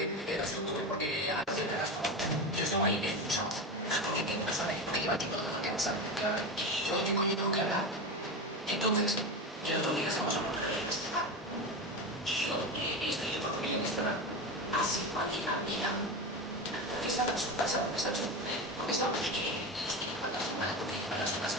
che era strutture porque aziende era yo sono ahí mucho porque tengo personas que llevan tipo que no saben que yo digo yo tengo que hablar entonces yo no tengo que hacer cosas por la yo estoy yo por mi Instagram así máquina mía que está en su casa está porque está porque estoy para la semana porque para su casa